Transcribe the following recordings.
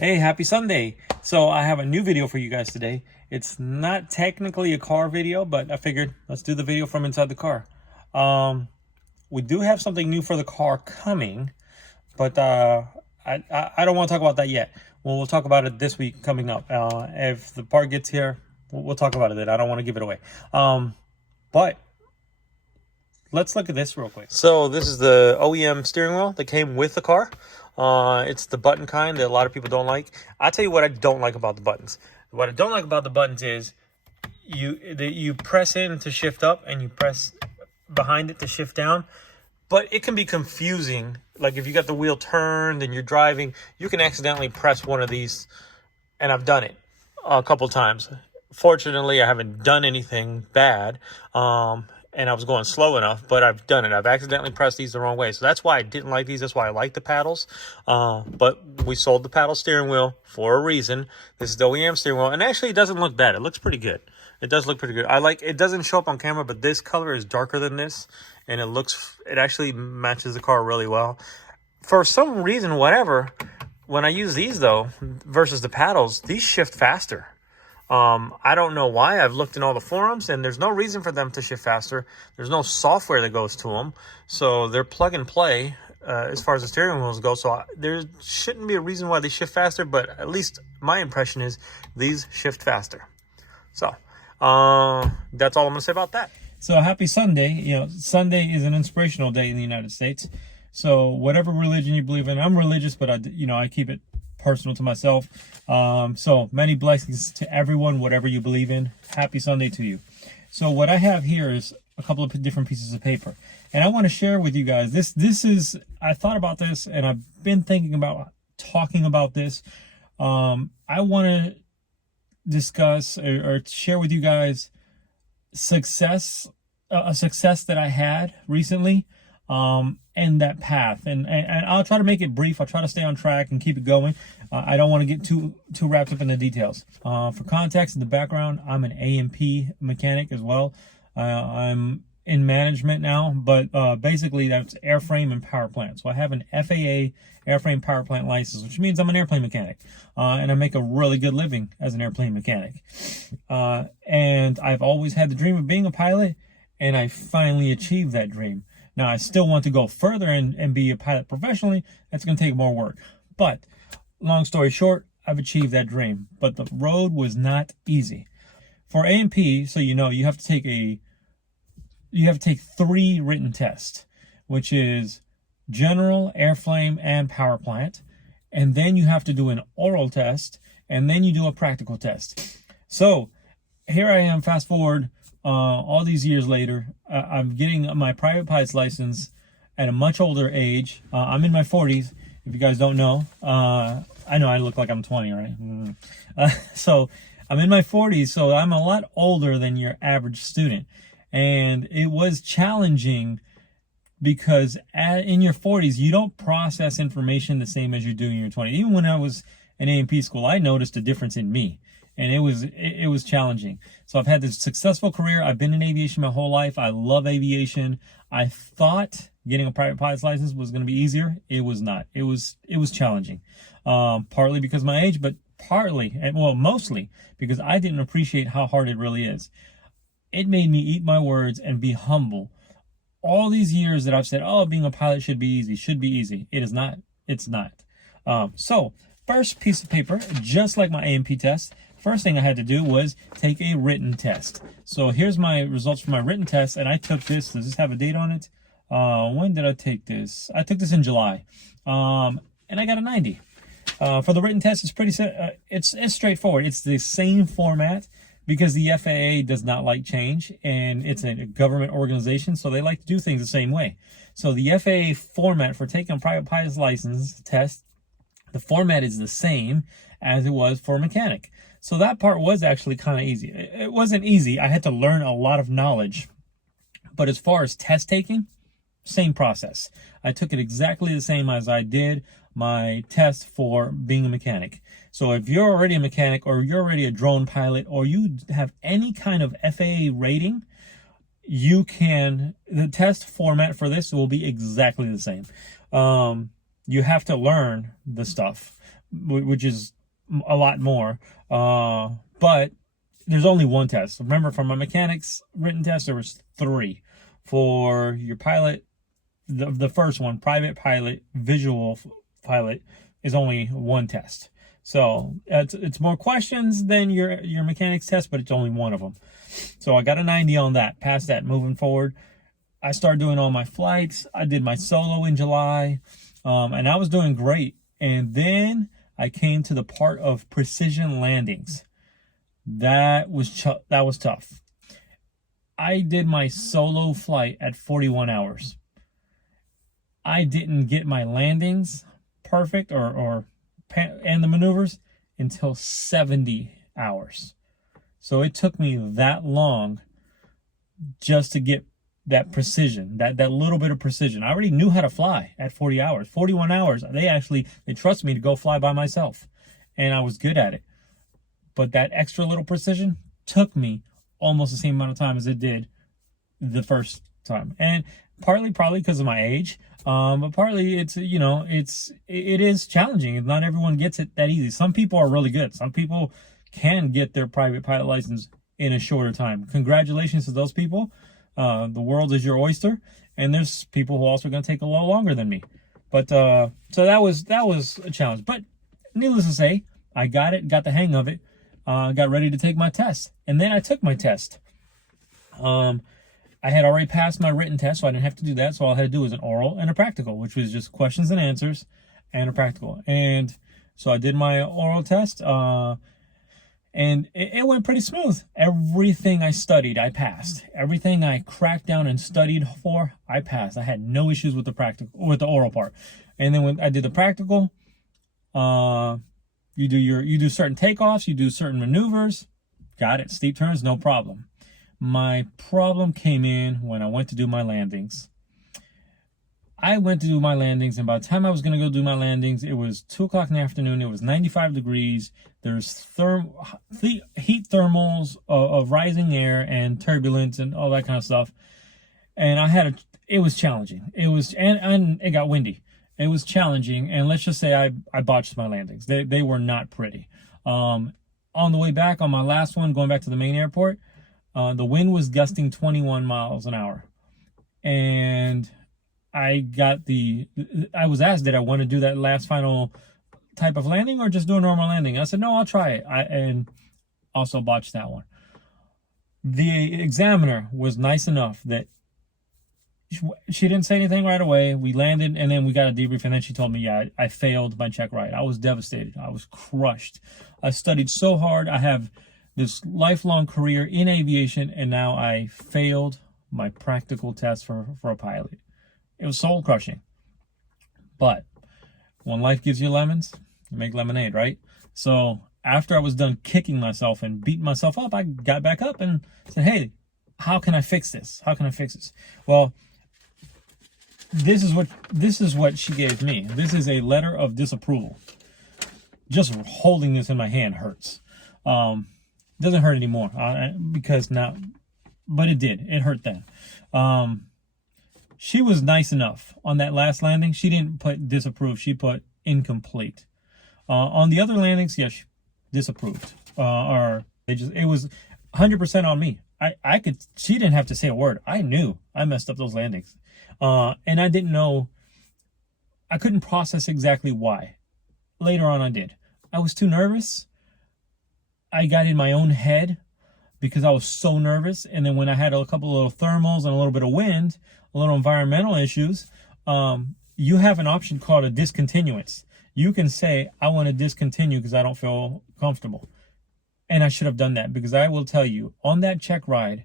Hey, happy Sunday. So I have a new video for you guys today. It's not technically a car video, but I figured let's do the video from inside the car. We do have something new for the car coming, but I don't want to talk about that yet. We'll talk about it this week coming up. If the part gets here, we'll talk about it then. I don't want to give it away. But let's look at this real quick. So this is the OEM steering wheel that came with the car. It's the button kind that a lot of people don't like. I'll tell you what I don't like about the buttons. What I don't like about the buttons is you press in to shift up and you press behind it to shift down. But it can be confusing. Like if you got the wheel turned and you're driving, you can accidentally press one of these. And I've done it a couple times. Fortunately, I haven't done anything bad. And I was going slow enough, but I've done it. I've accidentally pressed these the wrong way. So that's why I didn't like these. That's why I like the paddles. But we sold the paddle steering wheel for a reason. This is the OEM steering wheel. And actually, it doesn't look bad. It looks pretty good. It does look pretty good. It doesn't show up on camera, but this color is darker than this. And it actually matches the car really well. For some reason, whatever, when I use these, though, versus the paddles, these shift faster. I don't know why. I've looked in all the forums and there's no reason for them to shift faster. There's no software that goes to them. So they're plug and play as far as the steering wheels go. So there shouldn't be a reason why they shift faster, but at least my impression is these shift faster. So that's all I'm going to say about that. So happy Sunday. You know, Sunday is an inspirational day in the United States. So whatever religion you believe in, I'm religious, but I keep it personal to myself. So many blessings to everyone, whatever you believe in. Happy Sunday to you. So what I have here is a couple of different pieces of paper, and I want to share with you guys I thought about this and I've been thinking about talking about this. I want to discuss or share with you guys a success that I had recently, and that path, and I'll try to make it brief. I'll try to stay on track and keep it going. I don't want to get too wrapped up in the details. For context in the background, I'm an A&P mechanic as well. I'm in management now, but basically that's airframe and power plant. So I have an FAA airframe power plant license, which means I'm an airplane mechanic, and I make a really good living as an airplane mechanic. And I've always had the dream of being a pilot, and I finally achieved that dream. Now, I still want to go further and be a pilot professionally. That's going to take more work. But long story short, I've achieved that dream. But the road was not easy. For A&P, so you know, you have to take 3 written tests, which is general, airframe, and power plant. And then you have to do an oral test, and then you do a practical test. So here I am, fast forward, all these years later. I'm getting my private pilot's license at a much older age. I'm in my 40s, if you guys don't know. I know I look like I'm 20, right? So I'm in my 40s, so I'm a lot older than your average student. And it was challenging because in your 40s, you don't process information the same as you do in your 20s. Even when I was in A&P school, I noticed a difference in me. And it was challenging. So I've had this successful career. I've been in aviation my whole life. I love aviation. I thought getting a private pilot's license was going to be easier. It was not. It was challenging. Partly because of my age, but mostly because I didn't appreciate how hard it really is. It made me eat my words and be humble. All these years that I've said, oh, being a pilot should be easy. It is not. It's not. So first piece of paper, just like my A&P test, first thing I had to do was take a written test. So here's my results for my written test, and I took this. Does this have a date on it? When did I take this? I took this in July, and I got a 90. For the written test, it's straightforward. It's the same format because the FAA does not like change, and it's a government organization, so they like to do things the same way. So the FAA format for taking a private pilot's license test, the format is the same as it was for a mechanic. So that part was actually kind of easy. It wasn't easy. I had to learn a lot of knowledge. But as far as test taking, same process. I took it exactly the same as I did my test for being a mechanic. So if you're already a mechanic, or you're already a drone pilot, or you have any kind of FAA rating, the test format for this will be exactly the same. You have to learn the stuff, which is a lot more. But there's only one test. Remember, for my mechanics written test, there was 3. For your pilot, the first one, private pilot, visual pilot, is only 1 test. So it's more questions than your mechanics test, but it's only 1 of them. So I got a 90 on that. Passed that. Moving forward, I started doing all my flights. I did my solo in July, and I was doing great. And then I came to the part of precision landings. That was tough. I did my solo flight at 41 hours. I didn't get my landings perfect and the maneuvers until 70 hours. So it took me that long just to get that precision, that little bit of precision. I already knew how to fly at 40 hours. 41 hours, they trusted me to go fly by myself, and I was good at it. But that extra little precision took me almost the same amount of time as it did the first time. And partly probably because of my age, but partly it is challenging. Not everyone gets it that easy. Some people are really good. Some people can get their private pilot license in a shorter time. Congratulations to those people. The world is your oyster, and there's people who also are going to take a little longer than me. But so that was a challenge. But needless to say, I got the hang of it. Got ready to take my test, and then I took my test. I had already passed my written test, so I didn't have to do that. So all I had to do was an oral and a practical, which was just questions and answers and a practical. And so I did my oral test, and it went pretty smooth. Everything I studied, I passed. Everything I cracked down and studied for, I passed. I had no issues with the oral part. And then when I did the practical, you do certain takeoffs, you do certain maneuvers. Got it. Steep turns, no problem. My problem came in when I went to do my landings. I went to do my landings, and by the time I was going to go do my landings, it was 2 o'clock in the afternoon. It was 95 degrees. There's heat thermals of rising air and turbulence and all that kind of stuff. And it was challenging. It was, and it got windy. It was challenging, and let's just say I botched my landings. They were not pretty. On the way back, on my last one, going back to the main airport, the wind was gusting 21 miles an hour. And I was asked, did I want to do that last final type of landing or just do a normal landing? I said, no, I'll try it. And also botched that one. The examiner was nice enough that she didn't say anything right away. We landed, and then we got a debrief, and then she told me, yeah, I failed my check ride. I was devastated. I was crushed. I studied so hard. I have this lifelong career in aviation, and now I failed my practical test for a pilot. It was soul crushing. But when life gives you lemons, you make lemonade, right? So after I was done kicking myself and beating myself up, I got back up and said, hey, how can I fix this? How can I fix this? Well, this is what she gave me. This is a letter of disapproval. Just holding this in my hand hurts. Doesn't hurt anymore because now, but it did. It hurt then. She was nice enough on that last landing. She didn't put disapprove. She put incomplete. On the other landings, yes, disapproved. It was 100% on me. She didn't have to say a word. I knew I messed up those landings. And I didn't know, I couldn't process exactly why. Later on I did. I was too nervous. I got in my own head because I was so nervous. And then when I had a couple of little thermals and a little bit of wind, a little environmental issues, you have an option called a discontinuance. You can say, I want to discontinue because I don't feel comfortable. And I should have done that, because I will tell you, on that check ride,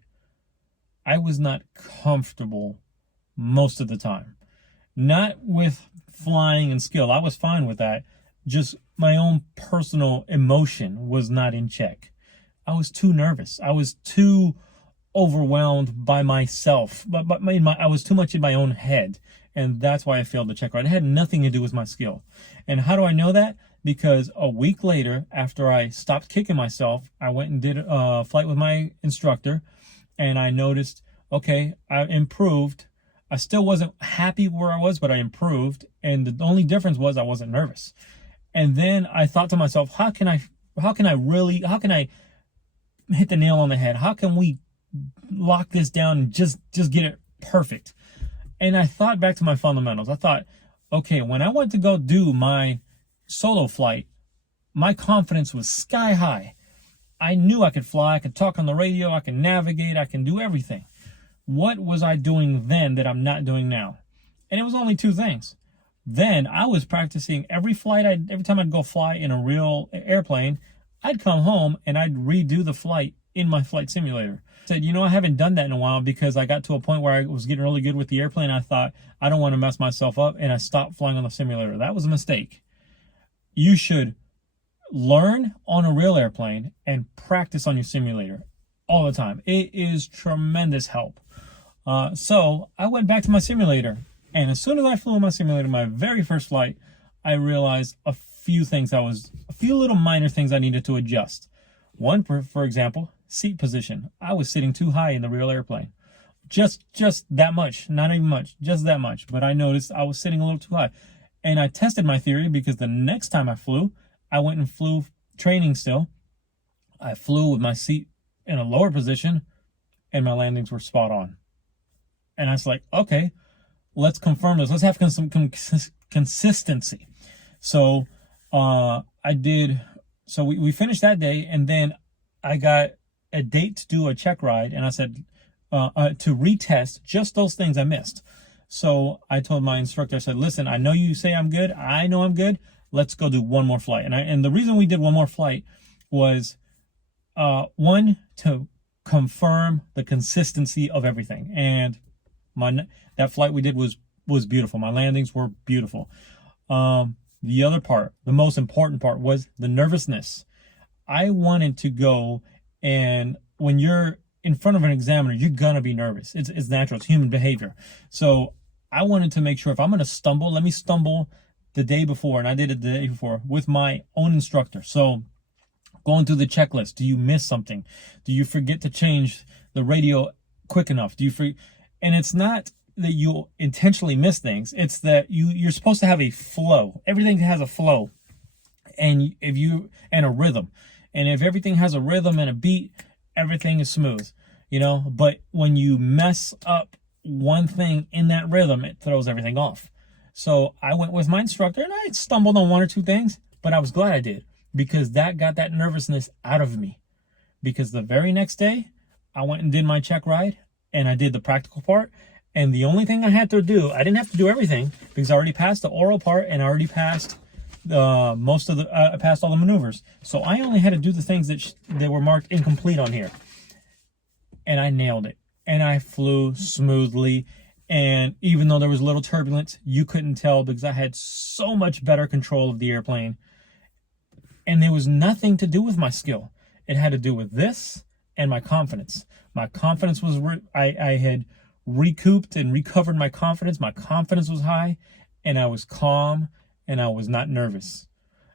I was not comfortable most of the time. Not with flying and skill. I was fine with that. Just my own personal emotion was not in check. I was too nervous. I was too overwhelmed by myself. I was too much in my own head. And that's why I failed the check ride. It had nothing to do with my skill. And how do I know that? Because a week later, after I stopped kicking myself, I went and did a flight with my instructor. And I noticed, okay, I improved. I still wasn't happy where I was, but I improved. And the only difference was I wasn't nervous. And then I thought to myself, how can I hit the nail on the head? How can we lock this down and just get it perfect? And I thought back to my fundamentals. I thought, okay, when I went to go do my solo flight, my confidence was sky high. I knew I could fly, I could talk on the radio, I can navigate, I can do everything. What was I doing then that I'm not doing now? And it was only two things. Then I was practicing every time I'd go fly in a real airplane, I'd come home and I'd redo the flight in my flight simulator. I said, I haven't done that in a while because I got to a point where I was getting really good with the airplane. I thought, I don't want to mess myself up, and I stopped flying on the simulator. That was a mistake. You should learn on a real airplane and practice on your simulator all the time. It is tremendous help. So I went back to my simulator, and as soon as I flew in my simulator, my very first flight, I realized a few little minor things I needed to adjust. One, for example, seat position. I was sitting too high in the real airplane. Just that much, not even much, just that much. But I noticed I was sitting a little too high. And I tested my theory because the next time I flew, I went and flew training still. I flew with my seat in a lower position, and my landings were spot on. And I was like, okay, let's confirm this. Let's have some consistency. So we finished that day, and then I got a date to do a check ride, and I said to retest just those things I missed. So I told my instructor, I said, listen, I know you say I'm good. I know I'm good. Let's go do one more flight. And the reason we did one more flight was, one, to confirm the consistency of everything. And that flight we did was beautiful. My landings were beautiful. The other part, the most important part, was the nervousness. I wanted to go, and when you're in front of an examiner, you're gonna be nervous. It's natural. It's human behavior. So I wanted to make sure if I'm gonna stumble, let me stumble the day before, and I did it the day before with my own instructor. So going through the checklist, do you miss something? Do you forget to change the radio quick enough? And it's not that you intentionally miss things. It's that you're supposed to have a flow. Everything has a flow, and a rhythm. And if everything has a rhythm and a beat, everything is smooth, But when you mess up one thing in that rhythm, it throws everything off. So I went with my instructor, and I stumbled on one or two things, but I was glad I did, because that got that nervousness out of me. Because the very next day, I went and did my check ride, and I did the practical part. And the only thing I had to do, I didn't have to do everything, because I already passed the oral part, and I already passed I passed all the maneuvers. So I only had to do the things that were marked incomplete on here. And I nailed it. And I flew smoothly. And even though there was a little turbulence, you couldn't tell, because I had so much better control of the airplane. And there was nothing to do with my skill. It had to do with this and my confidence. My confidence was, I had recouped and recovered my confidence. My confidence was high, and I was calm, and I was not nervous.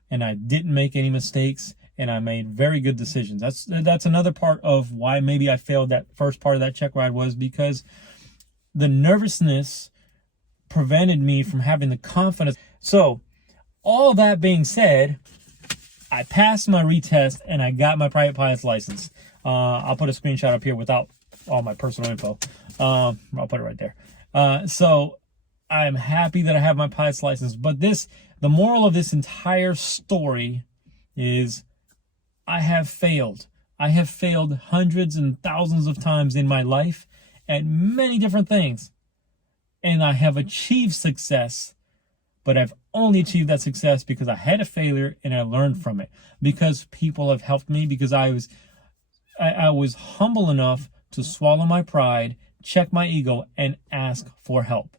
And I didn't make any mistakes, and I made very good decisions. That's another part of why maybe I failed that first part of that check ride, was because the nervousness prevented me from having the confidence. So all that being said, I passed my retest, and I got my private pilot's license. I'll put a screenshot up here without all my personal info. I'll put it right there. So I'm happy that I have my pilot's license. But the moral of this entire story is I have failed. I have failed hundreds and thousands of times in my life at many different things. And I have achieved success, but I've only achieved that success because I had a failure and I learned from it. Because people have helped me, because I was humble enough to swallow my pride, check my ego, and ask for help.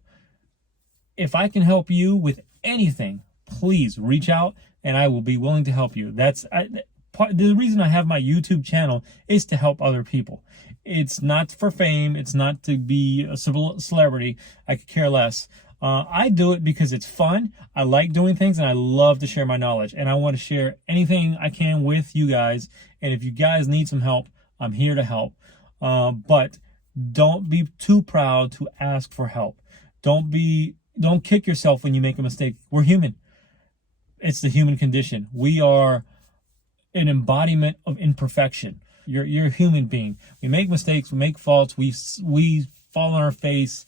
If I can help you with anything, please reach out, and I will be willing to help you. The reason I have my YouTube channel is to help other people. It's not for fame. It's not to be a celebrity. I could care less. I do it because it's fun. I like doing things, and I love to share my knowledge. And I want to share anything I can with you guys. And if you guys need some help, I'm here to help. But don't be too proud to ask for help. Don't kick yourself when you make a mistake. We're human. It's the human condition. We are an embodiment of imperfection. You're a human being. We make mistakes, we make faults, we fall on our face.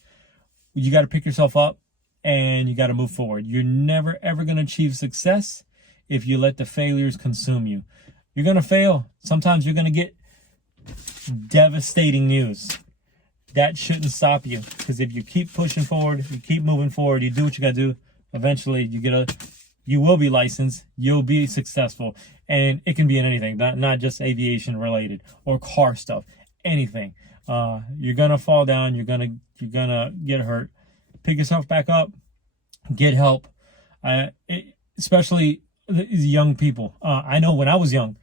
You got to pick yourself up and you got to move forward. You're never ever going to achieve success if you let the failures consume you. You're going to fail. Sometimes you're going to get devastating news. That shouldn't stop you, because if you keep pushing forward, you keep moving forward, you do what you got to do, eventually you will be licensed, you'll be successful. And it can be in anything, not just aviation related or car stuff, anything. You're going to fall down, you're going to get hurt. Pick yourself back up, get help. Especially these young people. I know when I was young,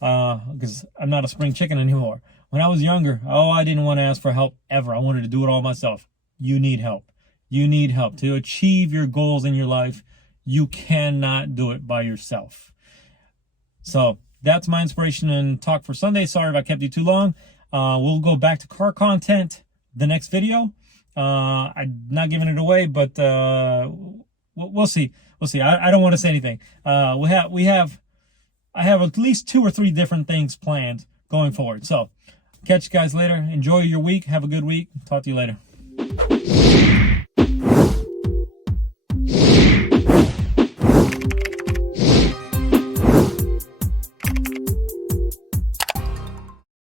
because I'm not a spring chicken anymore. When I was younger, I didn't want to ask for help ever. I wanted to do it all myself. You need help. You need help to achieve your goals in your life. You cannot do it by yourself. So that's my inspiration and talk for Sunday. Sorry if I kept you too long. We'll go back to car content the next video. I'm not giving it away, but we'll see. We'll see. I don't want to say anything. I have at least 2 or 3 different things planned going forward. So catch you guys later. Enjoy your week. Have a good week. Talk to you later.